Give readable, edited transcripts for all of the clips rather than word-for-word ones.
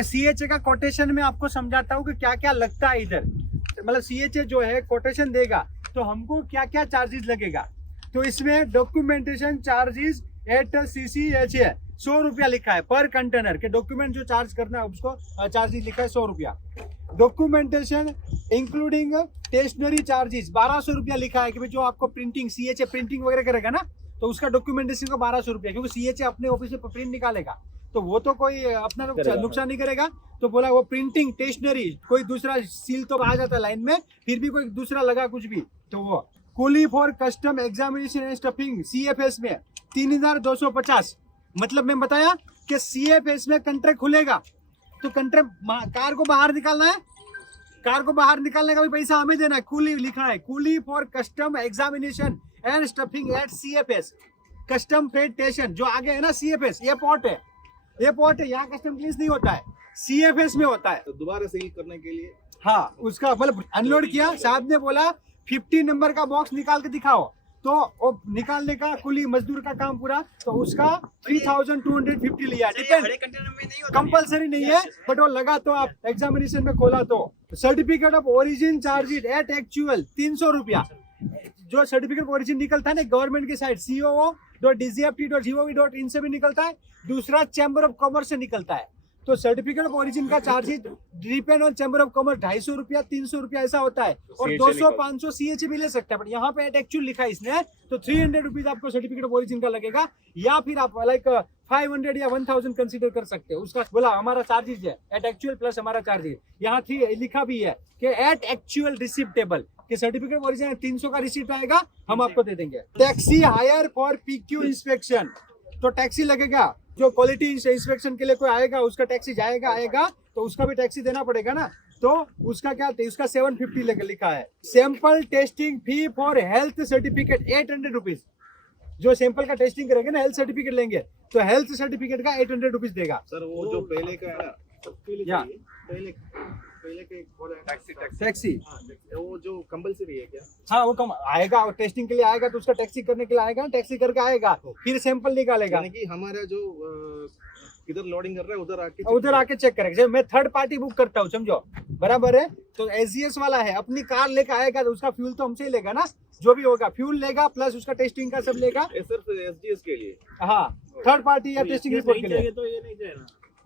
मैं CHA का quotation में आपको समझाता हूँ कि क्या क्या लगता है इधर। मतलब CHA जो है कोटेशन देगा तो हमको क्या क्या चार्जेस लगेगा। तो इसमें डॉक्यूमेंटेशन चार्जेस एट CCHA 100 रुपया लिखा है पर कंटेनर के। डॉक्यूमेंट जो चार्ज करना है उसको चार्जेस लिखा है 100 रुपया। डॉक्यूमेंटेशन इंक्लूडिंग स्टेशनरी चार्जेस 1200 रुपया लिखा है कि भाई जो आपको प्रिंटिंग CHA प्रिंटिंग वगैरह करेगा ना तो उसका डॉक्यूमेंटेशन का 1200 रुपया, क्योंकि CHA अपने ऑफिस में प्रिंट निकालेगा तो वो तो कोई अपना नुकसान नहीं करेगा। तो बोला वो प्रिंटिंग स्टेशनरी कोई दूसरा सील तो आ जाता है लाइन में, फिर भी कोई दूसरा लगा कुछ भी तो वो। Coolie for custom examination and stuffing CFS में 3250। मतलब मैं बताया कि CFS में कंट्रैक्ट खुलेगा तो कंट्रैक्ट कार को बाहर निकालना है, कार को बाहर निकालने का भी पैसा हमें देना है। कूली लिखा है, coolie for custom examination and stuffing at CFS custom freight station. जो आगे है ना CFS, ये पोर्ट है, ये पोर्ट है, यहाँ कस्टम क्लीयरेंस नहीं होता है, CFS में होता है। तो दोबारा सील करने के लिए हाँ उसका मतलब अनलोड किया, साहब ने बोला 50 नंबर का बॉक्स निकाल के दिखाओ तो वो निकालने का कुली मजदूर का काम पूरा तो उसका 3250 लिया। डिपेंड कंपलसरी नहीं है बट वो लगा तो आप एग्जामिनेशन में खोला तो। Certificate of origin charges at actual 300 रुपया। जो सर्टिफिकेट ऑफ ओरिजिन निकलता है ना गवर्नमेंट की साइड COO.DGFT.gov.in से भी निकलता है, दूसरा चैम्बर ऑफ कॉमर्स से निकलता है। तो सर्टिफिकेट ऑफ ओरिजिन का charges depend on chamber of commerce 250 रुपया 300 रुपया ऐसा होता है और 200-500 CHA भी ले सकता है। बट यहाँ पे एट एक्चुअल लिखा है इसने तो 300 रुपीज आपको सर्टिफिकेट ऑफ ओरिजिन का लगेगा, या फिर आप लाइक 500 या 1000 कंसीडर कर सकते हो। उसका बोला हमारा चार्जेस है एट एक्चुअल प्लस हमारा चार्जेस। यहाँ लिखा भी है कि एट एक्चुअल रिसिप्टेबल कि सर्टिफिकेट ऑफ ओरिजिन 300 का रिसिप्ट आएगा हम आपको दे देंगे। Taxi hire for PQ inspection, तो टैक्सी लगेगा जो क्वालिटी इंस्पेक्शन के लिए कोई आएगा उसका टैक्सी आएगा तो उसका भी टैक्सी देना पड़ेगा ना। तो उसका क्या उसका 750 लिखा है। Sample testing fee for health certificate 800 rupees. जो सैंपल का टेस्टिंग करेंगे ना हेल्थ सर्टिफिकेट लेंगे तो हेल्थ सर्टिफिकेट का 800 रुपीज देगा। सर वो जो पहले का है ना या पहले के टैक्सी वो जो कंपलसरी है क्या? हाँ वो कम आएगा और टेस्टिंग के लिए आएगा तो उसका टैक्सी करने के लिए आएगा, टैक्सी करके आएगा फिर सैंपल निकालेगा। यानी कि हमारा जो किधर लोडिंग कर रहा है उधर आके चेक करेगा। मैं थर्ड पार्टी बुक करता हूँ समझो, बराबर है। तो SGS वाला है अपनी कार लेकर आएगा तो उसका फ्यूल तो हमसे ही लेगा ना, जो भी होगा फ्यूल लेगा प्लस उसका टेस्टिंग का सब लेगा। सिर्फ SGS के लिए? हाँ थर्ड पार्टी या टेस्टिंग रिपोर्ट के लिए तो ये नहीं चाहिए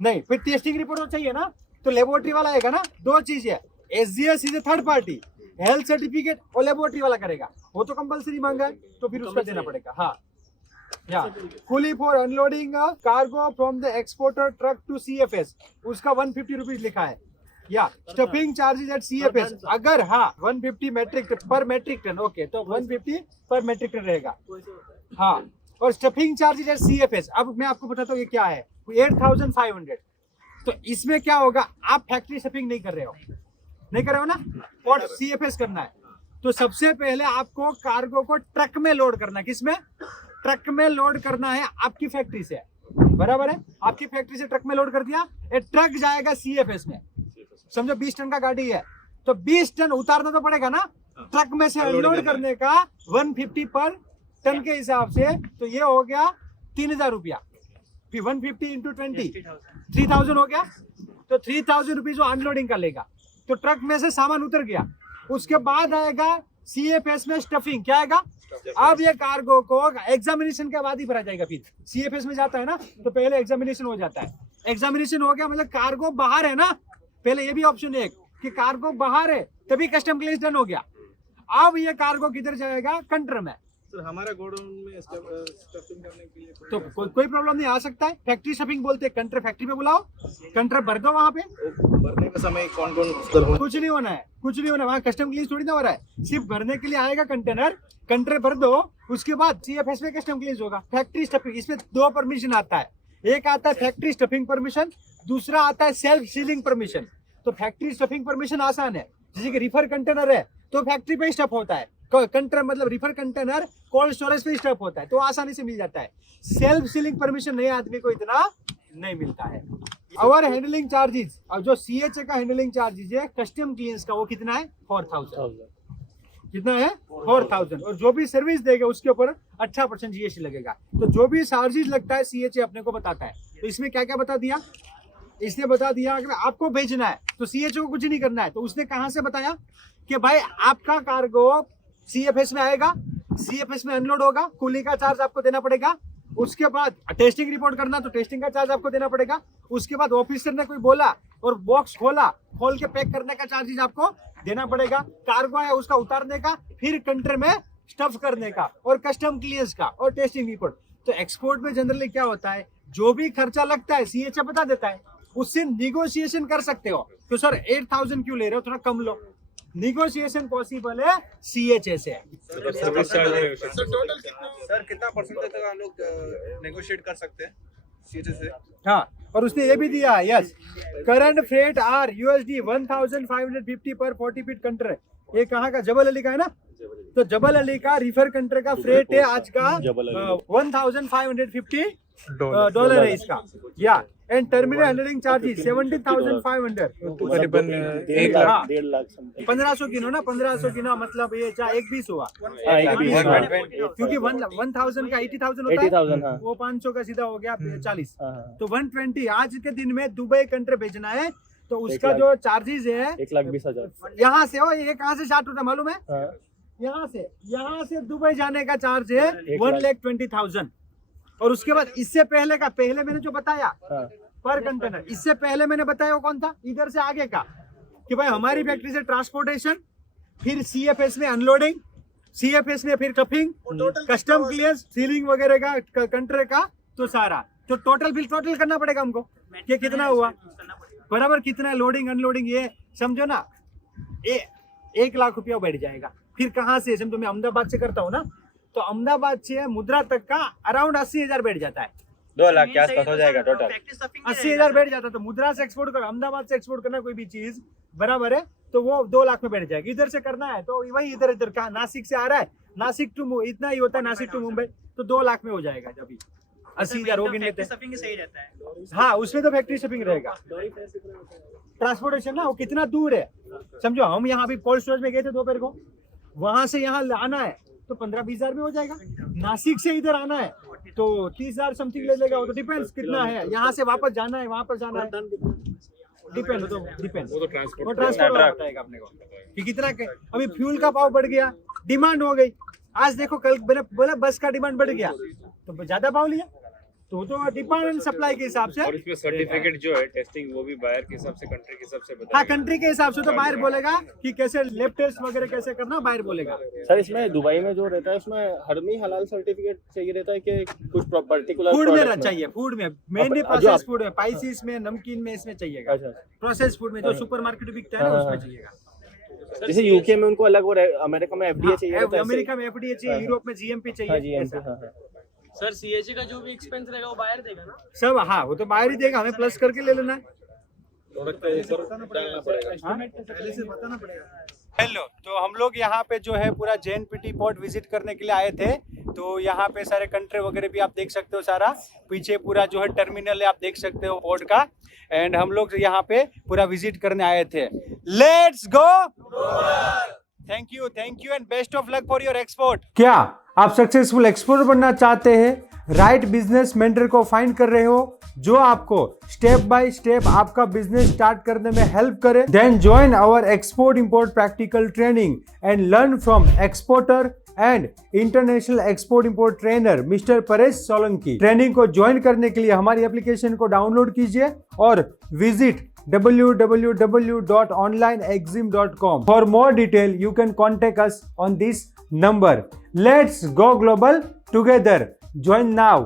नहीं, फिर टेस्टिंग रिपोर्ट तो चाहिए ना। तो लेबोरेटरी वाला आएगा ना, दो चीज है, SGS is a third party, health certificate और लेबोरेटरी वाला करेगा। वो तो कंपलसरी मांगा है तो फिर उसका देना पड़ेगा। हाँ या fully for unloading cargo from the exporter truck to CFS उसका 150 रुपीज लिखा है। या स्टफिंग चार्जेस एट CFS अगर हाँ 150 पर मेट्रिक टन ओके तो 150 पर मेट्रिक टन रहेगा। हाँ और स्टफिंग चार्जेस एट CFS अब मैं आपको बताता हूँ ये क्या है 8500। तो इसमें क्या होगा, आप फैक्ट्री स्टफिंग नहीं कर रहे हो ना और CFS करना है तो सबसे पहले आपको कार्गो को ट्रक में लोड करना है। किसमें? ट्रक में लोड करना है आपकी फैक्ट्री से, बराबर है। आपकी फैक्ट्री से ट्रक में लोड कर दिया, ये ट्रक जाएगा CFS में। समझो 20 टन का गाड़ी है तो 20 टन उतारना तो पड़ेगा ना, ट्रक में से अनलोड करने का 150 पर टन के हिसाब से तो ये हो गया 3000 रुपया। फिर 150 इंटू 20 3000 हो गया तो 3000 रुपीज वो अनलोडिंग का लेगा। तो ट्रक में से सामान उतर गया, उसके बाद आएगा CFS में स्टफिंग। क्या आएगा? अब ये कार्गो को एग्जामिनेशन के बाद ही भरा जाएगा। फिर CFS में जाता है ना तो पहले एग्जामिनेशन हो जाता है। एग्जामिनेशन हो गया मतलब कार्गो बाहर है ना, पहले ये भी ऑप्शन है कि कार्गो बाहर है तभी कस्टम क्लियरेंस डन हो गया। अब ये कार्गो किधर जाएगा? कंट्रोल में। सर हमारा गोडाउन में स्टफिंग करने के लिए तो कोई प्रॉब्लम नहीं, आ सकता है। फैक्ट्री स्टफिंग बोलते हैं, कंट्रे फैक्ट्री में बुलाओ, कंट्रे भर दो वहाँ पे। भरने का समय कौन कुछ नहीं होना है, वहाँ कस्टम क्लियरेंस थोड़ी ना हो रहा है, सिर्फ भरने के लिए आएगा कंटेनर, कंट्रे भर दो, उसके बाद CFS में कस्टम क्लियरेंस होगा। फैक्ट्री स्टफिंग इसमें 2 परमिशन आता है, एक आता है फैक्ट्री स्टफिंग परमिशन, दूसरा आता है सेल्फ सीलिंग परमिशन। तो फैक्ट्री स्टफिंग परमिशन आसान है, जैसे कि रिफर कंटेनर है तो फैक्ट्री पे स्टफ होता है, कंटेनर मतलब रिफर कंटेनर कोल्ड स्टोरेज पे स्टफ होता है तो आसानी से मिल जाता है। सेल्फ सीलिंग परमिशन नए आदमी को इतना नहीं मिलता है। और हैंडलिंग चार्जेस, और जो CHA का हैंडलिंग चार्जेस है कस्टम क्लियरेंस का वो कितना है 4000। कितना है 4000। और जो भी सर्विस देगा उसके ऊपर 18% GST लगेगा। तो जो भी चार्जेस लगता है CHA अपने को बताता है। तो इसमें क्या क्या बता दिया, इसने बता दिया कि आपको भेजना है तो सीएचओ को कुछ नहीं करना है। तो उसने कहां से बताया कि भाई आपका कार्गो सीएफएस में आएगा, सीएफएस में अनलोड होगा, कूली का चार्ज आपको देना पड़ेगा, उसके बाद टेस्टिंग रिपोर्ट करना तो टेस्टिंग का चार्ज आपको देना पड़ेगा, उसके बाद ऑफिसर ने कोई बोला और बॉक्स खोला, खोल के पैक करने का चार्जेस आपको देना पड़ेगा, कार्गो है उसका उतारने का, फिर कंट्री में स्टफ करने का और कस्टम क्लियरेंस का और टेस्टिंग रिपोर्ट। तो एक्सपोर्ट में जनरली क्या होता है, जो भी खर्चा लगता है सीएचओ बता देता है, उससे निगोशिएशन कर सकते हो तो सर 8000 क्यों ले रहे हो, थोड़ा कम लो, निगोशिएशन पॉसिबल है सीएचए से। सर्विस चार्ज सर कितना परसेंटेज तक हम लोग नेगोशिएट कर सकते हैं सीएचए से? हाँ, और उसने ये भी दिया, yes current freight are USD 1550 पर 40 फीट कंट्री। ये कहाँ का, जबल अली का है ना, तो जबल अली का रिफर कंट्री का फ्रेट है आज का $1550 है इसका, या एंड टर्मिनल हैंडलिंग चार्जेस 17,500, करीबन 1,00,000 1500 गिनो ना, 1500 गिनो मतलब ये चाहे एक 20 हुआ, क्योंकि 1000 का 80,000 होता है, वो 500 का सीधा हो गया 40, तो 120 आज के दिन में दुबई कंट्री भेजना है तो उसका जो चार्जेस है 1,20,000 यहाँ से हो, ये कहाँ से स्टार्ट होता है मालूम है, यहाँ से दुबई जाने का चार्ज है 1,20,000, और उसके बाद इससे पहले का, पहले मैंने जो बताया पर कंटेनर, इससे पहले मैंने बताया वो कौन था, इधर से आगे का, कि भाई हमारी फैक्ट्री से ट्रांसपोर्टेशन, फिर सीएफएस में अनलोडिंग, सीएफएस में फिर कपिंग, कस्टम क्लियरेंस, सीलिंग वगैरह का कंट्री का, तो सारा तो टोटल बिल टोटल करना पड़ेगा हमको कि कितना हुआ बराबर, कितना लोडिंग अनलोडिंग, ये समझो ना 1 लाख रुपया बैठ जाएगा। फिर कहाँ से, समझो मैं अहमदाबाद से करता हूँ ना, तो अहमदाबाद से मुद्रा तक का अराउंड 80,000 बैठ जाता है, 2 लाख के आसपास हो जाएगा टोटल, 80,000 बैठ जाता है। तो मुद्रा से एक्सपोर्ट कर, अहमदाबाद से एक्सपोर्ट करना कोई भी चीज बराबर है तो वो 2 लाख में बैठ जाएगी। इधर से करना है तो वही इधर का, नासिक से आ रहा है, नासिक टू इतना ही होता है, नासिक टू मुंबई, तो 2 लाख में हो जाएगा। जब 80,000 वो गिन लेते हैं, हाँ उसमें तो फैक्ट्री शिपिंग रहेगा, ट्रांसपोर्टेशन ना वो कितना दूर है, समझो हम यहाँ भी कोल्ड स्टोरेज में गए थे दोपहर को, वहां से यहाँ आना है तो 15-20 में हो जाएगा, नासिक से इधर आना है तो 30,000 समथिंग ले लेगा, वो तो डिपेंड्स कितना है, यहाँ से वापस जाना है वहां पर जाना है, डिपेंड वो तो ट्रांसपोर्ट वो ट्रांसपोर्ट बताएगा अपने को कि कितना अभी फ्यूल का भाव बढ़ गया, डिमांड हो गई, आज देखो कल मैंने बोला बस का डिमांड बढ़ गया तो ज्यादा भाव लिया, तो डिमांड एंड सप्लाई के हिसाब से। और इसमें सर्टिफिकेट जो है टेस्टिंग वो भी बायर के हिसाब से, कंट्री के हिसाब से बताएगा। हाँ कंट्री के हिसाब से तो बायर बोलेगा कि कैसे लैब टेस्ट वगैरह कैसे करना, बायर बोलेगा। सर इसमें दुबई में जो रहता है उसमें हर में हलाल सर्टिफिकेट चाहिए रहता है कि कुछ पर्टिकुलर फूड में चाहिए, फूड में मेनली प्रोसेस फूड में, स्पाइसेस में, नमकीन में इसमें चाहिएगा, प्रोसेस फूड में जो सुपरमार्केट बिकता है ना उसमें चाहिएगा। जैसे यूके में उनको अलग, और अमेरिका में एफडीए चाहिए, अमेरिका में एफडीए चाहिए, यूरोप में जीएमपी चाहिए। सर सीएचए का जो भी एक्सपेंस रहेगा वो बायर देगा ना सब, हाँ वो तो बाहर ही देगा, हमें प्लस करके ले लेना है। हेलो, तो हम लोग यहाँ पे जो है पूरा JNPT पोर्ट विजिट करने के लिए आए थे, तो यहाँ पे सारे कंट्री वगैरह भी आप देख सकते हो, सारा पीछे पूरा जो है टर्मिनल है आप देख सकते हो पोर्ट का, एंड हम लोग यहाँ पे पूरा विजिट करने आए थे। Let's go, thank you and best of luck for your export. क्या आप सक्सेसफुल एक्सपोर्टर बनना चाहते हैं, राइट बिजनेस मेंटर को फाइंड कर रहे हो जो आपको स्टेप बाय स्टेप आपका बिजनेस स्टार्ट करने में हेल्प करे, then join our export import practical training and learn from exporter and international export import trainer mister Paresh Solanki. Training को ज्वाइन करने के लिए हमारी एप्लीकेशन को डाउनलोड कीजिए और visit www.onlineexim.com. For more detail, you can contact us on this number. Let's go global together. Join now.